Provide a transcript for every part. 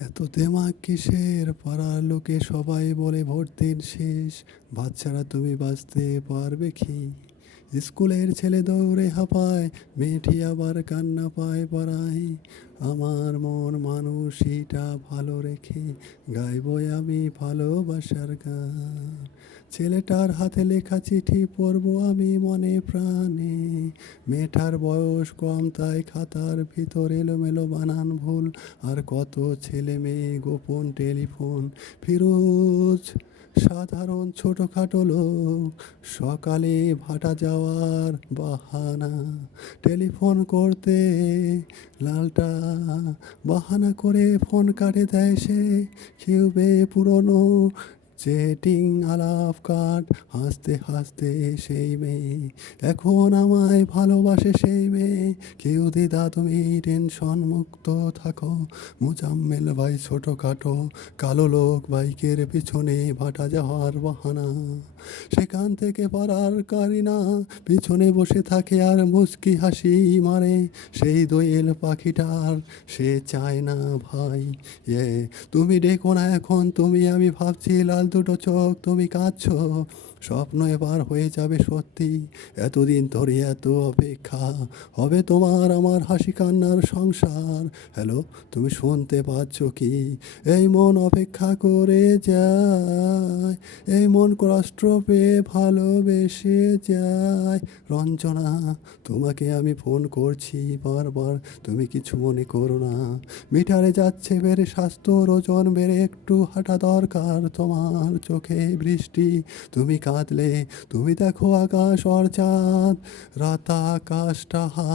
এত দেমাগ কিসের? পাড়ার লোকে সবাই বলে ভোট দিন শেষ। বাচ্চারা তুমি বাঁচতে পারবে কি? স্কুলের ছেলে দৌড়ে হাঁপায়, মেয়েটি আবার কান্না পায় পাড়ায়। আমার মন মানুষটা ভালো রেখে গাইবই আমি ভালোবাসার গান। ছেলেটার হাতে লেখা চিঠি পড়বো আমি মনে প্রাণে। মেয়েটার বয়স কম তাই খাতার ভিতর এলোমেলো বানান ভুল। আর কত ছেলে মেয়ে গোপন টেলিফোন। ফিরোজ সাধারণ ছোটখাটো লোক, সকালে ভাটা যাওয়ার বাহানা, টেলিফোন করতে লালটা বাহানা করে ফোন কাটে দেয় সে। কিউবে পুরনো চেটিং আলাপ কাট, হাসতে হাসতে সেই মেয়ে এখন আমায় ভালোবাসে সেই মেয়ে। কেউ দিদা তুমি টেনশন মুক্ত থাকো, মোজাম্মেল ভাই ছোটোখাটো কালো লোক বাইকের পিছনে ভাটা যাওয়ার বাহানা। সেখান থেকে পাড়ার কারিনা পিছনে বসে থাকে আর মুচকি হাসি মারে। সেই দোয়েল পাখিটার সে চায় না ভাই। তুমি ডেকো না এখন তুমি, আমি ভাবছি লাল দুটো চোখ তুমি কাঁদছো। স্বপ্ন এবার হয়ে যাবে সত্যি, এতদিন ধরে এত অপেক্ষা হবে তোমার আমার হাসি কান্নার সংসার। হ্যালো, তুমি শুনতে পাচ্ছ কি? এই মন অপেক্ষা করে যায়, এই মন কষ্ট পেয়ে ভালোবেসে যায়। রঞ্জনা, তোমাকে আমি ফোন করছি বারবার, তুমি কিছু মনে করো না। মিটারে যাচ্ছে বেড়ে স্বাস্থ্য, ওজন বেড়ে একটু হাঁটা দরকার তোমার। চোখে বৃষ্টি তুমি কাঁদলে, তুমি দেখো আকাশ আর চাঁদ, রাত আকাশটা হা।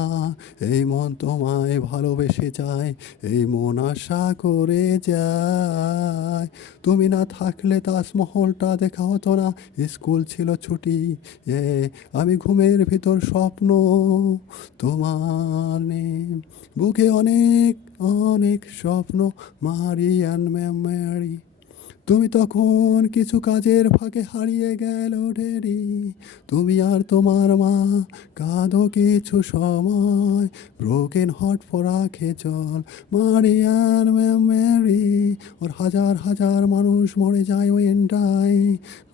এই মন তোমায় ভালোবেসে যায়, এই মন আশা করে যায়। তুমি না থাকলে তাজমহলটা দেখা হতো না, স্কুল ছিল ছুটি। এ আমি ঘুমের ভিতর স্বপ্ন তোমার নেই, বুকে অনেক অনেক স্বপ্ন মারিয়ান মেমরি। তুমি তখন কিছু কাজের ফাঁকে হারিয়ে গেল ঢেরি। তুমি আর তোমার মা কাঁদো কিছু সময়, ব্রোকেন হট পরাখে জল মারিয়ান মেমরি। ওর হাজার হাজার মানুষ মরে যায় ওই এন্ডাই,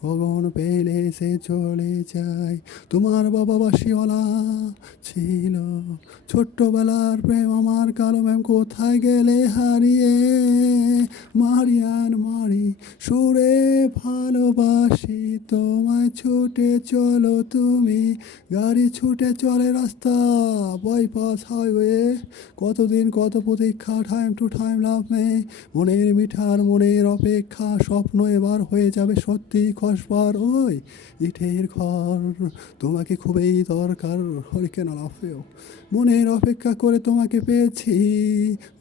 গগন পেলে সে চলে যায়। তোমার বাবা বাসিওয়ালা ছিল, ছোট্টবেলার প্রেম আমার কালো ম্যাম কোথায় গেলে হারিয়ে। মারিয়ান মারি সুরে ভালোবাসি তোমায়, ছুটে চলো তুমি, গাড়ি ছুটে চলে রাস্তা বাইপাস হাইওয়ে। কতদিন কত প্রতীক্ষা, টাইম টু টাইম লাভ মে। মনের মিঠার মনের অপেক্ষা, স্বপ্ন এবার হয়ে যাবে সত্যি খসবার ওই ইটের ঘর। তোমাকে খুবই দরকার, হরিকেন লাফেও মনের অপেক্ষা করে তোমাকে পেয়েছি।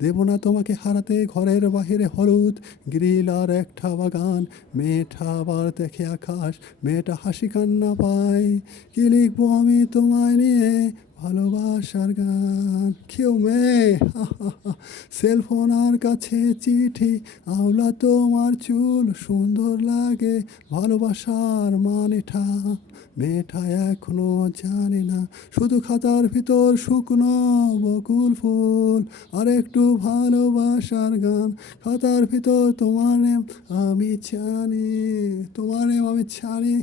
দেব না তোমাকে হারাতে, ঘরের বাহিরে হলুদ গ্রিল আর একটা বাগান। মেয়েটা আবার দেখে আকাশ, মেয়েটা হাসি কান্না পায়। কি লিখবো আমি তোমায় নিয়ে ভালোবাসার গান? কেউ মেয়ে সেলফোন আর কাছে চিঠি, আওলা তোমার চুল সুন্দর লাগে, ভালোবাসার মানেটা মেয়েটা এখনো জানে না। শুধু খাতার ভিতর শুকনো বকুল ফুল আর একটু ভালোবাসার গান। খাতার ভিতর তোমার নেম আমি জানি, তোমার নেম আমি জানি।